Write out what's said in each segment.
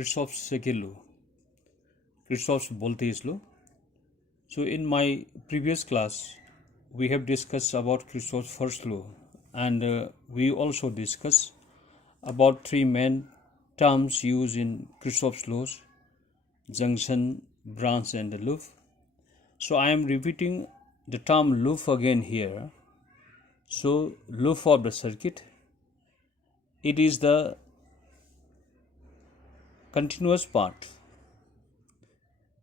Kirchhoff's second law, Kirchhoff's voltage law. So in my previous class, we have discussed about Kirchhoff's first law, and we also discussed about three main terms used in Kirchhoff's laws: junction, branch, and loop. So I am repeating the term loop again here. So loop of the circuit, it is the continuous part.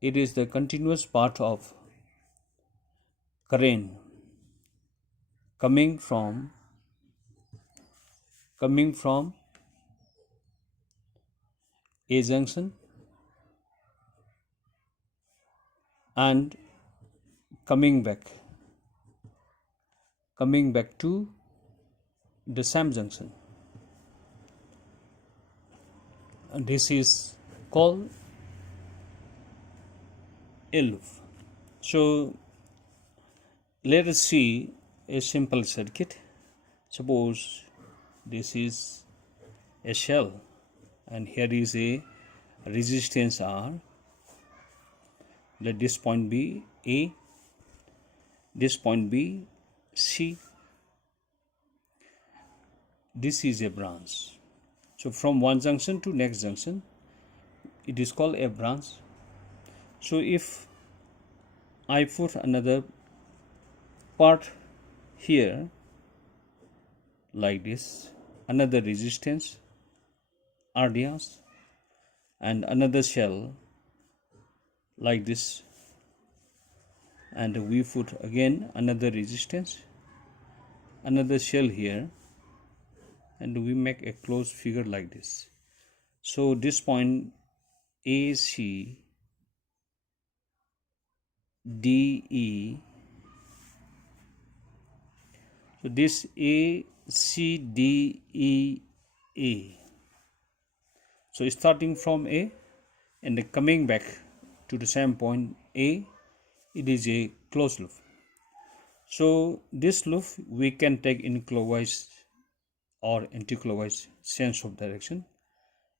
It is the continuous part of current coming from a junction and coming back to the same junction. And this is called a loop. So let us see a simple circuit. Suppose this is a shell and here is a resistance R. Let this point be A, this point be C. This is a branch. So from one junction to next junction, it is called a branch. So if I put another part here like this, another resistance rds, and another shell like this, and we put again another resistance, another shell here, and we make a closed figure like this. So this point AC DE, so this ACDEA, so starting from A and coming back to the same point A, it is a closed loop. So this loop we can take in clockwise or anti-clockwise sense of direction.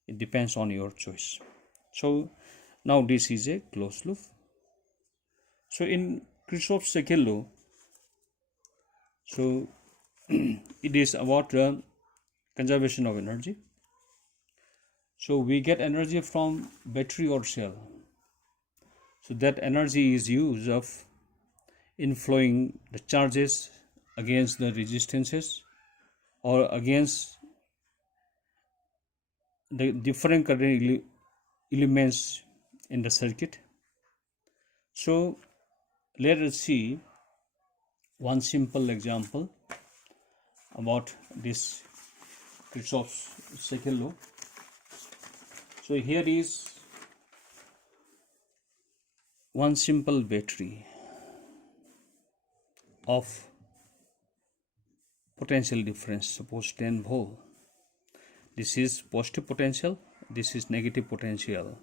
It depends on your choice. So now this is a closed loop. So in Kirchhoff's second law, so it is about conservation of energy. So we get energy from battery or cell. So that energy is used of inflowing the charges against the resistances or against the different current elements in the circuit. So let us see one simple example about this Kirchhoff's second law. So here is one simple battery of potential difference, suppose 10 volt. This is positive potential, this is negative potential.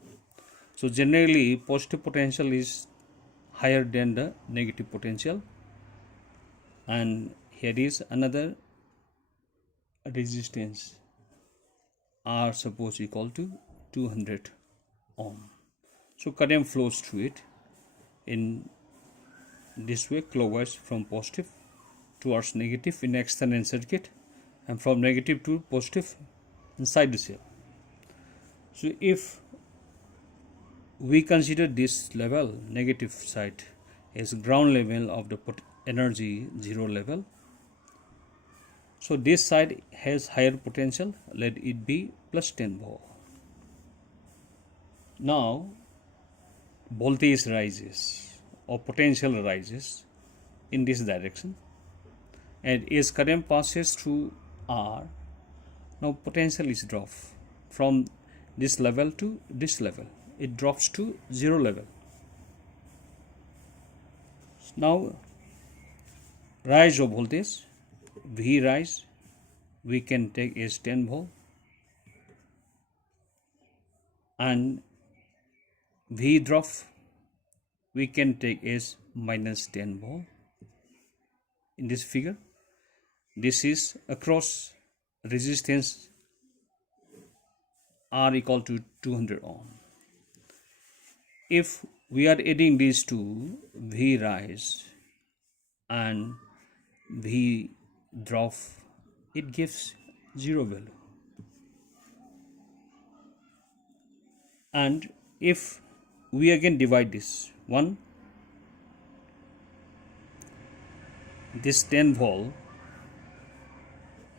So generally positive potential is higher than the negative potential, and here is another resistance R, suppose equal to 200 ohm. So current flows through it in this way, clockwise from positive towards negative in external circuit, and from negative to positive inside the cell. So if we consider this level, negative side, as ground level of the energy zero level, so this side has higher potential, let it be plus 10 volt. Now voltage rises or potential rises in this direction, and as current passes through R, now potential is dropped from this level to this level. It drops to zero level. Now rise of voltage, V rise, we can take as 10 volt, and V drop we can take as minus 10 volt. In this figure, this is across resistance R equal to 200 ohm. If we are adding these two, V rise and V drop, it gives 0 value. And if we again divide this 10 volt,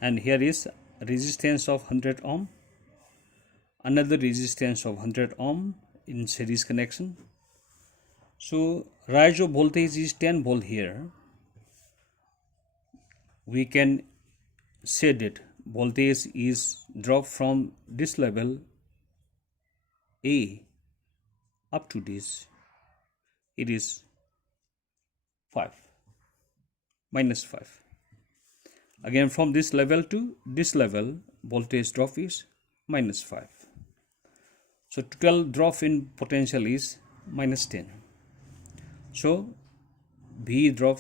and here is resistance of 100 ohm, another resistance of 100 ohm in series connection. So rise of voltage is 10 volt here. We can say that voltage is dropped from this level A up to this, it is 5, minus 5. Again from this level to this level, voltage drop is minus 5. So total drop in potential is minus 10. So V drop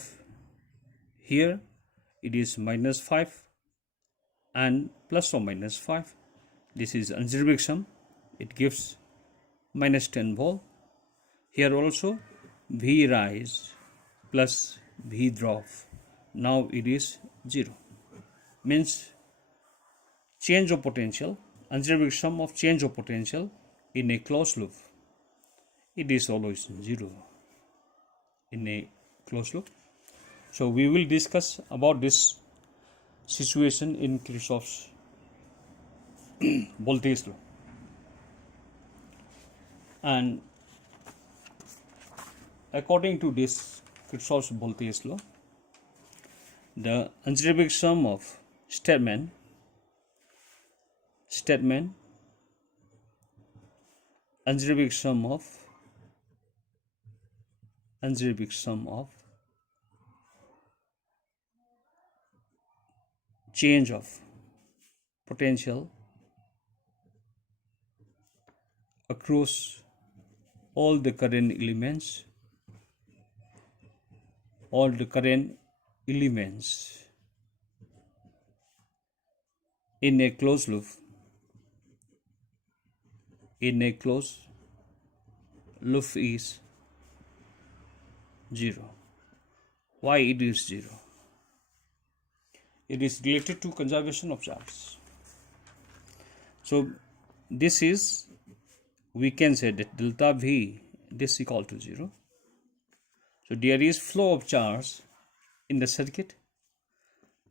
here, it is minus 5 and plus or minus 5. This is algebraic sum. It gives minus 10 volt. Here also V rise plus V drop. Now it is 0. Means change of potential, algebraic sum of change of potential in a closed loop, it is always 0 in a closed loop. So we will discuss about this situation in Kirchhoff's voltage law. And according to this Kirchhoff's voltage law, the algebraic sum of statement algebraic sum of change of potential across all the current elements in a closed loop is 0. Why it is 0? It is related to conservation of charge. So this is, we can say that delta V, this equal to 0. So there is flow of charge in the circuit.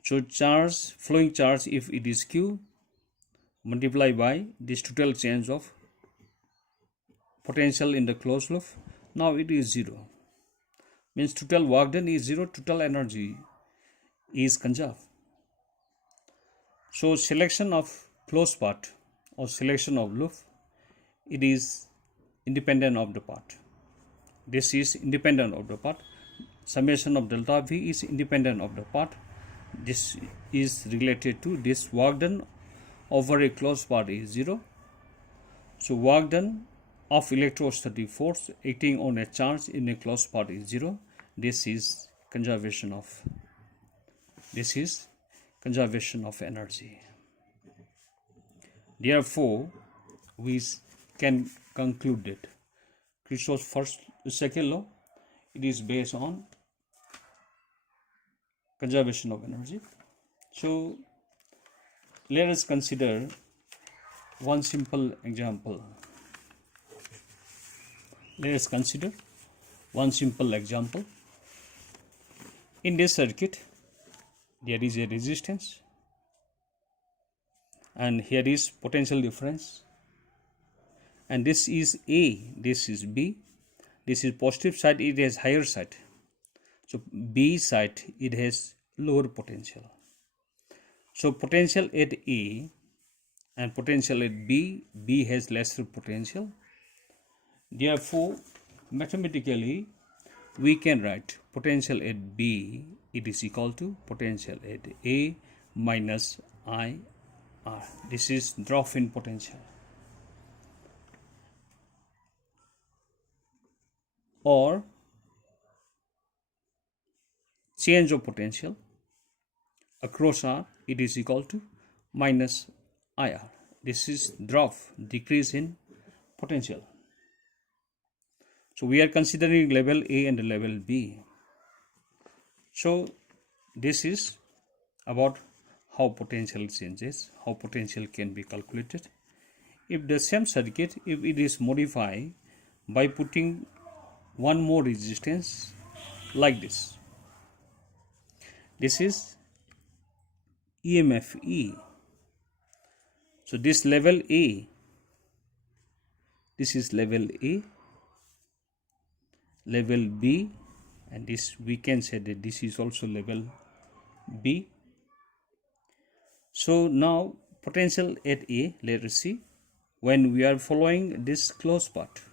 So flowing charge, if it is Q, multiply by this total change of potential in the closed loop, now it is 0. Means total work done is 0, total energy is conserved. So selection of closed part or selection of loop, it is independent of the part. This is independent of the part. Summation of delta V is independent of the part. This is related to this work done over a closed part is 0. So work done of electrostatic force acting on a charge in a closed part is 0. This is conservation of energy. Therefore, we can conclude that Kirchhoff's second law, it is based on conservation of energy. So let us consider one simple example. In this circuit, there is a resistance, and here is potential difference, and this is A, this is B, this is positive side, it has higher side. So B side, it has lower potential. So potential at A and potential at B, B has lesser potential. Therefore, mathematically, we can write potential at B, it is equal to potential at A minus IR. This is drop in potential. Or change of potential across R, it is equal to minus IR. this is drop, decrease in potential. So we are considering level A and level B. So this is about how potential changes, how potential can be calculated. If the same circuit, if it is modified by putting one more resistance like this is EMF E. So this level A, this is level A, level B, and this we can say that this is also level B. So now potential at A, let us see, when we are following this close path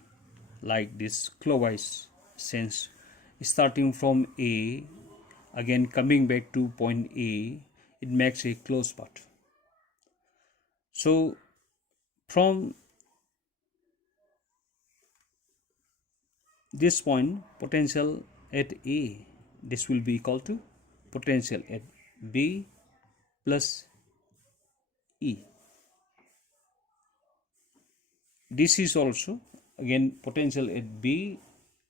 like this clockwise sense, starting from A, again coming back to point A, it makes a close path. So from this point, potential at A, this will be equal to potential at B plus E. This is also again potential at B,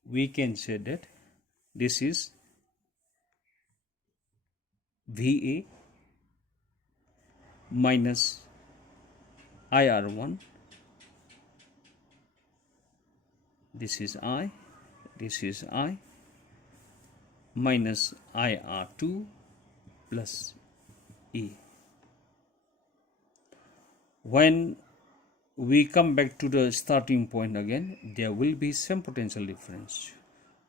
we can say that this is VA minus IR1, this is I, this is I, minus IR2 plus E. When we come back to the starting point again, there will be some potential difference,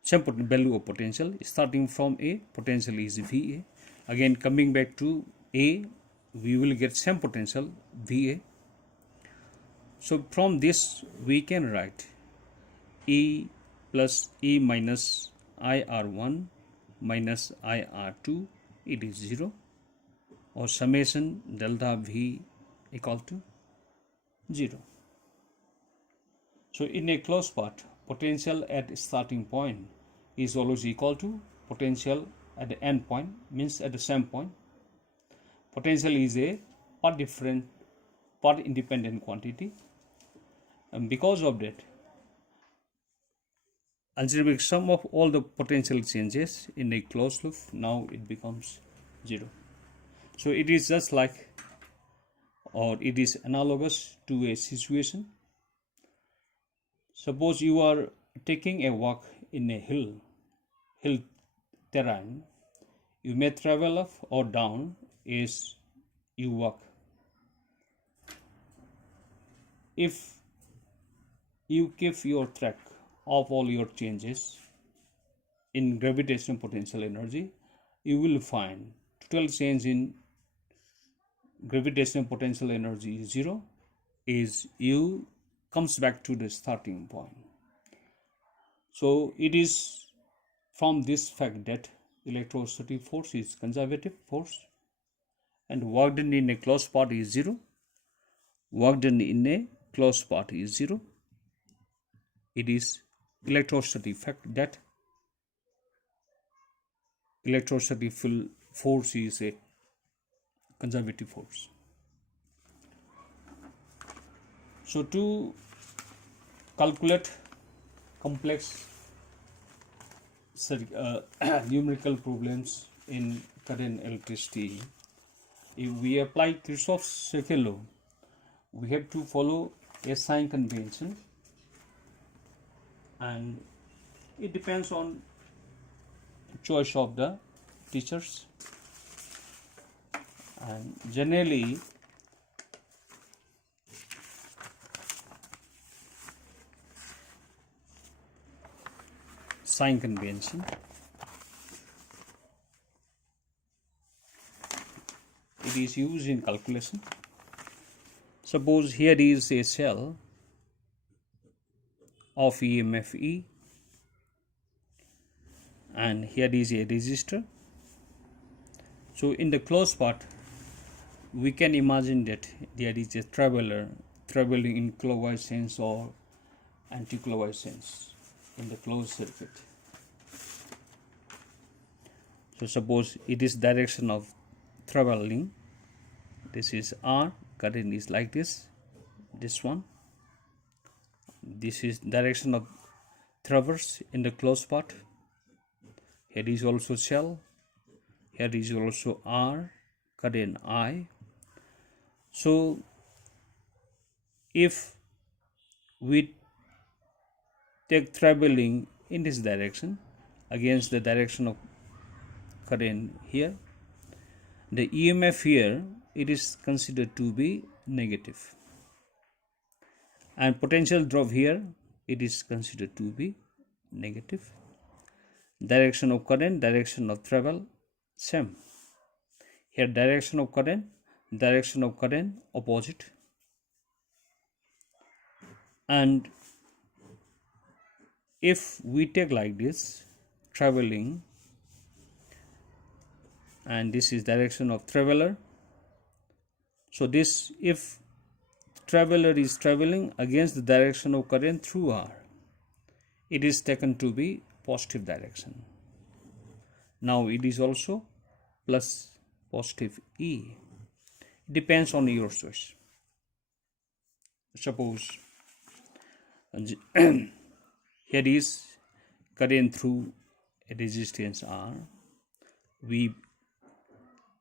some value of potential. Starting from A, potential is VA. Again coming back to A, we will get some potential VA. So from this we can write E plus E minus IR1 minus IR2, it is 0, or summation delta V equal to 0. So in a closed path, potential at starting point is always equal to potential at the end point, means at the same point. Potential is a path independent quantity, and because of that, algebraic sum of all the potential changes in a closed loop, now it becomes 0. So it is just like, or it is analogous to a situation. Suppose you are taking a walk in a hill terrain. You may travel up or down as you walk. If you keep your track of all your changes in gravitational potential energy, you will find total change in gravitational potential energy is 0, is U comes back to the starting point. So it is from this fact that electrostatic force is conservative force, and work done in a closed path is 0. Work done in a closed path is 0. It is electrostatic fact that electrostatic force is a conservative force. So to calculate complex numerical problems in current electricity, if we apply Kirchhoff's second law, we have to follow a sign convention, and it depends on choice of the teachers, and generally sign convention, it is used in calculation. Suppose here is a cell of EMF E, and here is a resistor. So in the closed part, we can imagine that there is a traveler traveling in clockwise sense or anti-clockwise sense in the closed circuit. So suppose it is direction of traveling, this is R, current is like this, this one. This is direction of traverse in the closed part. Here is also shell. Here is also R, current I. So if we take traveling in this direction against the direction of current here, the EMF here, it is considered to be negative, and potential drop here, it is considered to be negative. Direction of current, direction of travel, same. Here direction of current opposite, and if we take like this traveling, and this is direction of traveler, so this, if traveler is traveling against the direction of current through R, it is taken to be positive direction. Now it is also plus positive E. Depends on your choice. Suppose here is current through a resistance R. We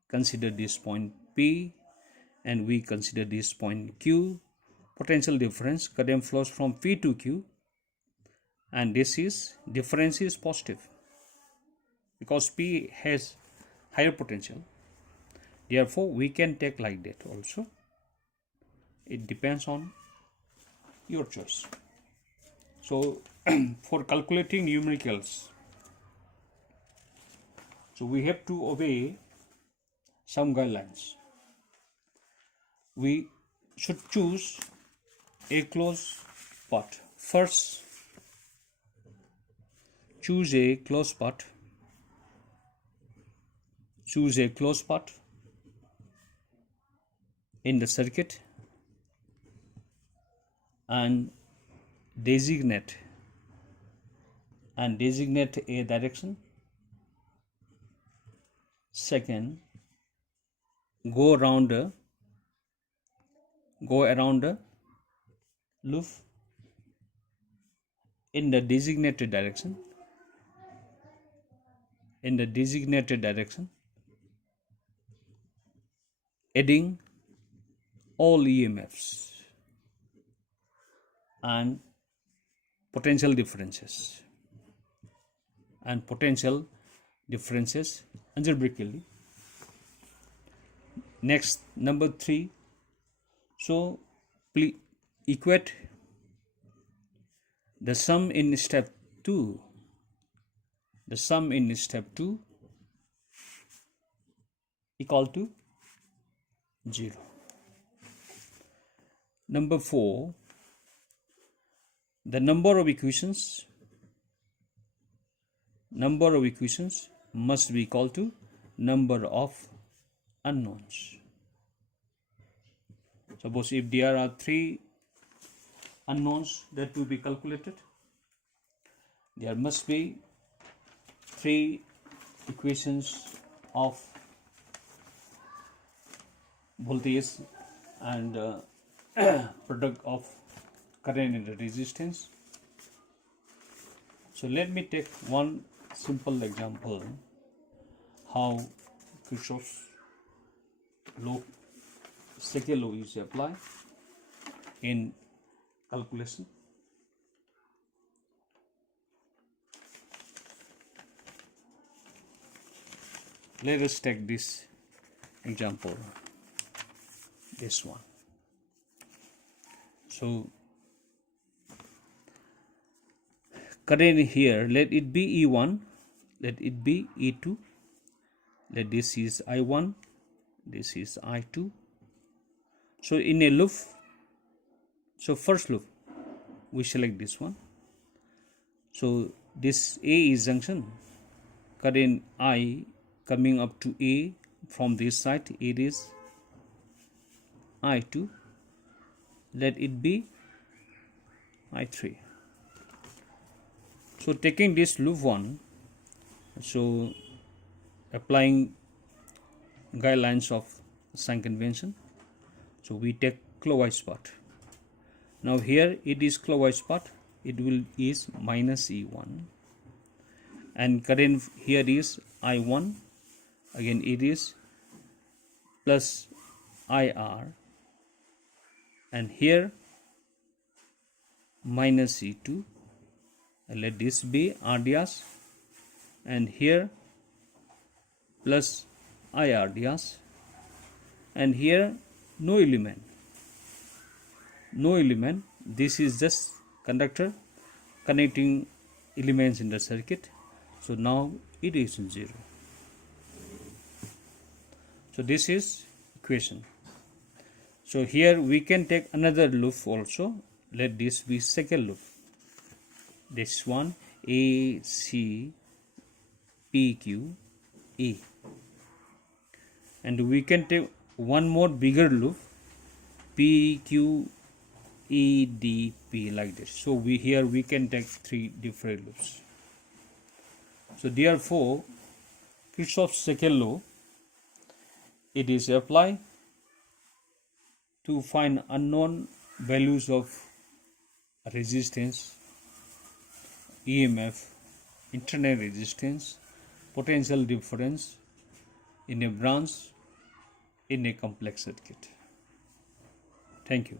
consider this point P and we consider this point Q. Potential difference, current flows from P to Q, and this is difference is positive because P has higher potential. Therefore we can take like that also. It depends on your choice. So for calculating numericals, so we have to obey some guidelines. We should choose a closed part. First, choose a closed part. Choose a closed part in the circuit and designate a direction. Second, go around the loop in the designated direction. Adding all EMFs and potential differences algebraically. Next, number 3. So please equate the sum in step 2. Equal to 0. Number 4. The number of equations must be equal to number of unknowns. Suppose if there are 3 unknowns that to be calculated, there must be 3 equations of voltage and product of current and resistance. So let me take one simple example how Kirchhoff's law, second law, is applied in calculation. Let us take this example, this one. So current here, let it be E1, let it be E2, let this is I1, this is I2. So in a loop, so first loop we select this one. So this A is junction, current I coming up to A from this side, it is I2, let it be I3. So taking this loop 1, so applying guidelines of sign convention, so we take clockwise part. Now here it is clockwise path, it will is minus E1, and current here is I1, again it is plus IR, and here minus E2, and let this be RDS, and here plus IRDS, and here no element, this is just conductor connecting elements in the circuit. So now it is 0. So this is equation. So here we can take another loop also. Let this be second loop. This one A, C, P, Q, E. And we can take one more bigger loop, P, Q, E, D, P, like this. So here we can take 3 different loops. So therefore, Kirchhoff's second law, it is applied to find unknown values of resistance, EMF, internal resistance, potential difference in a branch in a complex circuit. Thank you.